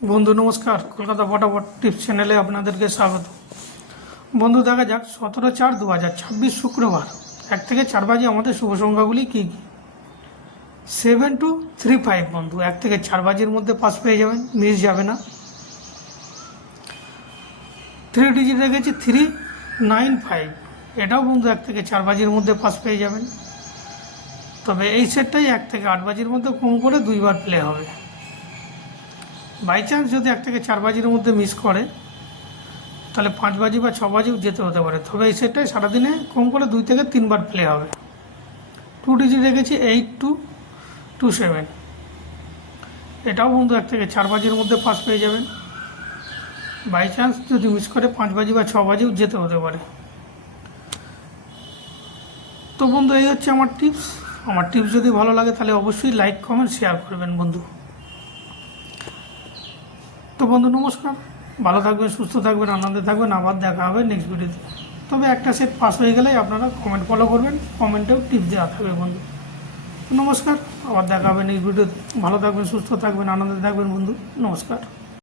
বন্ধু নমস্কার, কলকাতা ফটাফট টিপস চ্যানেলে আপনাদেরকে স্বাগত। বন্ধু দেখা যাক 17/4/2026 শুক্রবার 1 থেকে 4 বাজে আমাদের শুভ সংখ্যাগুলি কী কী। 7235 বন্ধু 1 থেকে 4 বাজের মধ্যে পাস পেয়ে যাবেন, মিস যাবে না। 3 ডিজিট রেখেছি 395, এটাও বন্ধু 1 থেকে 4 বাজের মধ্যে পাস পেয়ে যাবেন। তবে এই সেটটাই 1 থেকে 8 বাজের মধ্যে কম করে 2বার প্লে হবে। বাই চান্স যদি 1 থেকে 4 বাজের মধ্যে মিস করে তাহলে 5 বাজে বা 6 বাজেও যেতে হতে পারে। তবে এই সেটটাই সারাদিনে কম করে 2 থেকে 3বার প্লে হবে। 2 ডিজিট রেখেছি 8227, এটাও বন্ধু 1 থেকে 4 বাজের মধ্যে পাস পেয়ে যাবেন। বাই চান্স যদি মিস করে 5 বাজে বা 6 বাজেও যেতে হতে পারে। তো বন্ধু এই হচ্ছে আমার টিপস। আমার টিপস যদি ভালো লাগে তাহলে অবশ্যই লাইক কমেন্ট শেয়ার করবেন বন্ধু। তো বন্ধু নমস্কার, ভালো থাকবেন, সুস্থ থাকবেন, আনন্দে থাকবেন। আবার দেখা হবে নেক্সট ভিডিওতে। তবে একটা সেট পাস হয়ে গেলেই আপনারা কমেন্ট ফলো করবেন, কমেন্টেও টিপস দেওয়া থাকবে বন্ধু। নমস্কার, আবার দেখা হবে নেক্সট ভিডিওতে। ভালো থাকবেন, সুস্থ থাকবেন, আনন্দে থাকবেন বন্ধু। নমস্কার।